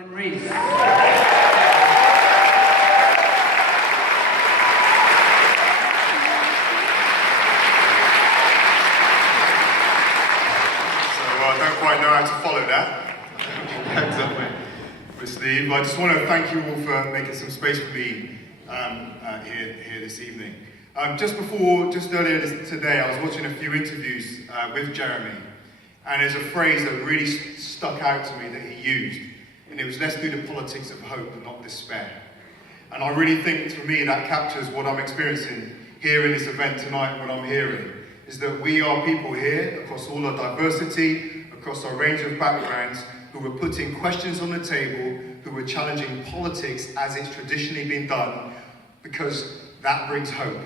Marvin, Rees. I don't quite know how to follow that. With Steve. I just want to thank you all for making some space for me here this evening. Just earlier today, I was watching a few interviews with Jeremy, and there's a phrase that really stuck out to me that he used, and it was, "Let's do the politics of hope and not despair." And I really think, for me, that captures what I'm experiencing here in this event tonight. What I'm hearing is that we are people here, across all our diversity, across our range of backgrounds, who are putting questions on the table, who are challenging politics as it's traditionally been done, because that brings hope.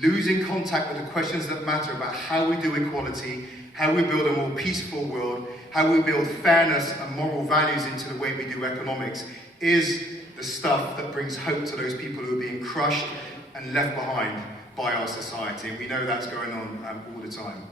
Losing contact with the questions that matter about how we do equality, how we build a more peaceful world, how we build fairness and moral values into the way we do economics, is the stuff that brings hope to those people who are being crushed and left behind by our society. And we know that's going on all the time.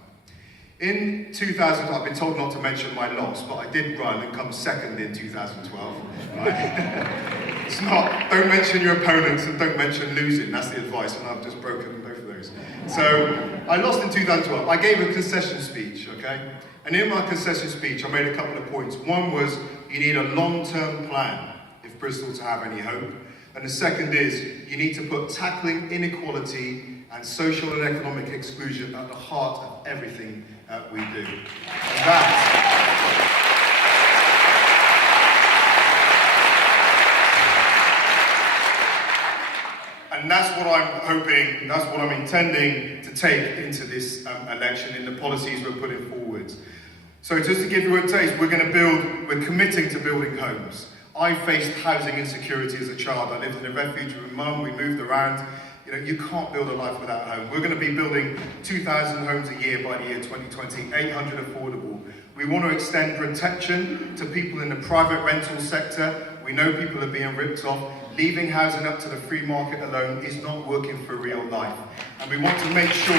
In 2000, I've been told not to mention my loss, but I did run and come second in 2012. Right? It's not, don't mention your opponents and don't mention losing. That's the advice, and I've just broken both of those. So I lost in 2012. I gave a concession speech, okay? And in my concession speech, I made a couple of points. One was, you need a long-term plan if Bristol to have any hope. And the second is, you need to put tackling inequality and social and economic exclusion at the heart of everything we do. And that's what I'm hoping, that's what I'm intending to take into this election in the policies we're putting forward. So just to give you a taste, we're committing to building homes. I faced housing insecurity as a child. I lived in a refuge with my mum, we moved around. You know, you can't build a life without a home. We're going to be building 2,000 homes a year by the year 2020, 800 affordable. We want to extend protection to people in the private rental sector. We know people are being ripped off. Leaving housing up to the free market alone is not working for real life. And we want to make sure...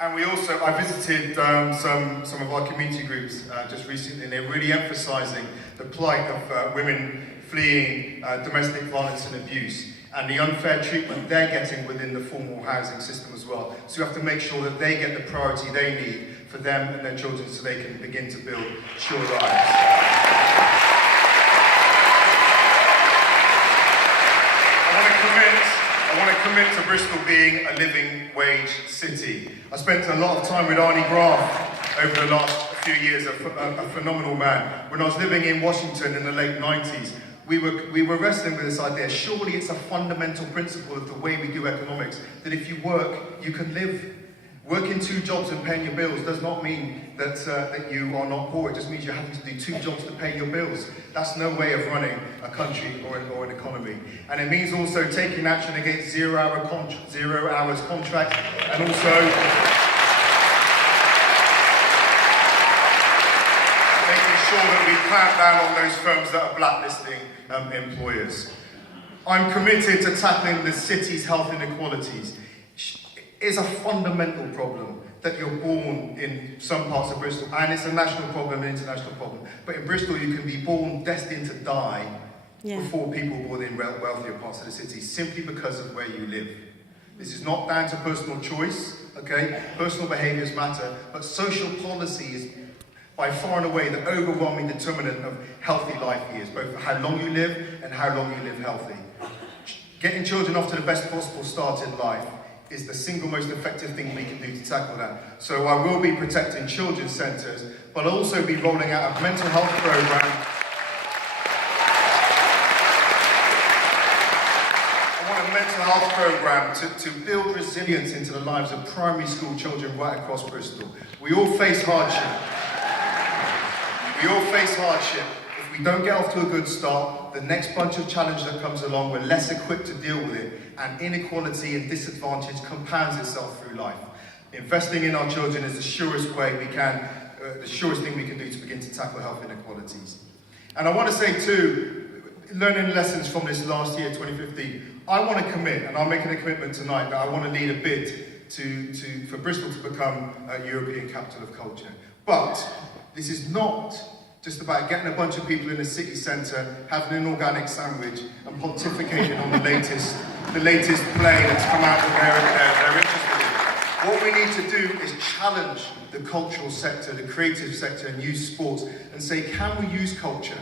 And we also, I visited some of our community groups just recently, and they're really emphasising the plight of women fleeing domestic violence and abuse, and the unfair treatment they're getting within the formal housing system as well. So we have to make sure that they get the priority they need for them and their children so they can begin to build sure lives. I want to commit to Bristol being a living wage city. I spent a lot of time with Arnie Graf over the last few years, a phenomenal man. When I was living in Washington in the late 90s, we were wrestling with this idea. Surely it's a fundamental principle of the way we do economics, that if you work, you can live. Working 2 jobs and paying your bills does not mean that you are not poor. It just means you're having to do 2 jobs to pay your bills. That's no way of running a country or an economy. And it means also taking action against 0 hours contracts, and also making sure that we clamp down on those firms that are blacklisting employers. I'm committed to tackling the city's health inequalities. It's a fundamental problem that you're born in some parts of Bristol, and it's a national problem, an international problem. But in Bristol, you can be born destined to die before people born in wealthier parts of the city, simply because of where you live. This is not down to personal choice, okay? Personal behaviours matter, but social policy is by far and away the overwhelming determinant of healthy life years, both for how long you live and how long you live healthy. Getting children off to the best possible start in life is the single most effective thing we can do to tackle that. So I will be protecting children's centres, but I'll also be rolling out a mental health programme. I want a mental health programme to build resilience into the lives of primary school children right across Bristol. We all face hardship. If we don't get off to a good start, the next bunch of challenges that comes along, we're less equipped to deal with it, and inequality and disadvantage compounds itself through life. Investing in our children is the surest way we can, the surest thing we can do to begin to tackle health inequalities. And I want to say too, learning lessons from this last year, 2015, I want to commit, and I'm making a commitment tonight, that I want to lead a bid for Bristol to become a European capital of culture. But this is not just about getting a bunch of people in the city centre, having an organic sandwich and pontificating on the latest play that's come out that they're interested in. What we need to do is challenge the cultural sector, the creative sector, and use sports and say, can we use culture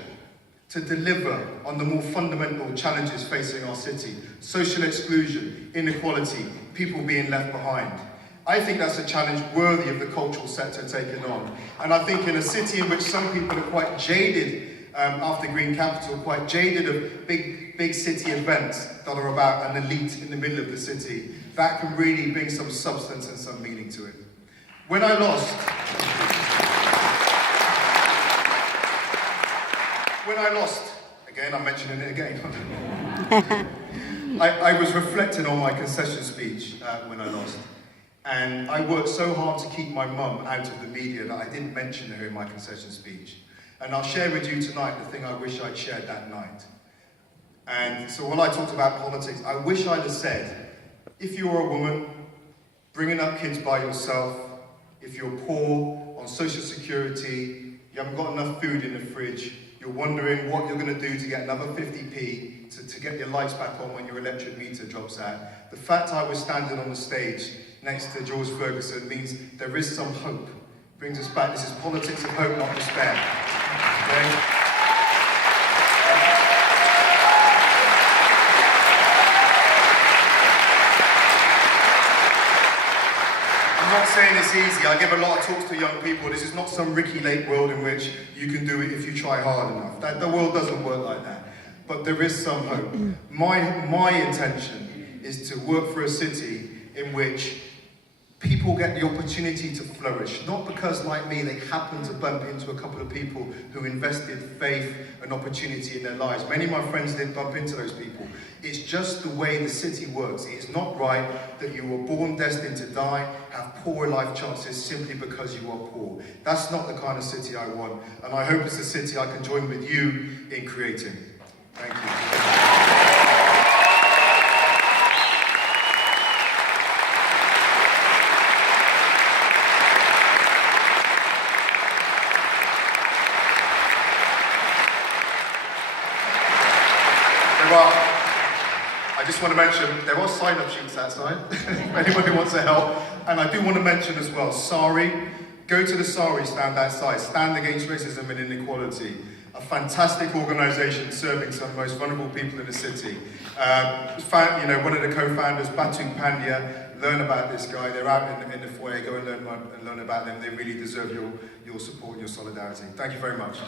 to deliver on the more fundamental challenges facing our city? Social exclusion, inequality, people being left behind. I think that's a challenge worthy of the cultural sector taking on. And I think in a city in which some people are quite jaded after Green Capital, quite jaded of big city events that are about an elite in the middle of the city, that can really bring some substance and some meaning to it. When I lost, again, I'm mentioning it again. I was reflecting on my concession speech when I lost. And I worked so hard to keep my mum out of the media that I didn't mention her in my concession speech. And I'll share with you tonight the thing I wish I'd shared that night. And so when I talked about politics, I wish I'd have said, if you're a woman, bringing up kids by yourself, if you're poor, on social security, you haven't got enough food in the fridge, you're wondering what you're going to do to get another 50p to get your lights back on when your electric meter drops out. The fact I was standing on the stage next to George Ferguson means there is some hope. Brings us back. This is politics of hope, not despair. Okay? I'm not saying it's easy. I give a lot of talks to young people. This is not some Ricky Lake world in which you can do it if you try hard enough. The world doesn't work like that. But there is some hope. My intention is to work for a city in which people get the opportunity to flourish, not because, like me, they happen to bump into a couple of people who invested faith and opportunity in their lives. Many of my friends didn't bump into those people. It's just the way the city works. It's not right that you were born destined to die, have poor life chances simply because you are poor. That's not the kind of city I want, and I hope it's a city I can join with you in creating. Thank you. I just want to mention, there are sign-up sheets outside, if anybody wants to help. And I do want to mention as well, SARI, go to the SARI stand outside, Stand Against Racism and Inequality. A fantastic organisation serving some of the most vulnerable people in the city. One of the co-founders, Batu Pandya, learn about this guy. They're out in the foyer, go and learn about them. They really deserve your support and your solidarity. Thank you very much.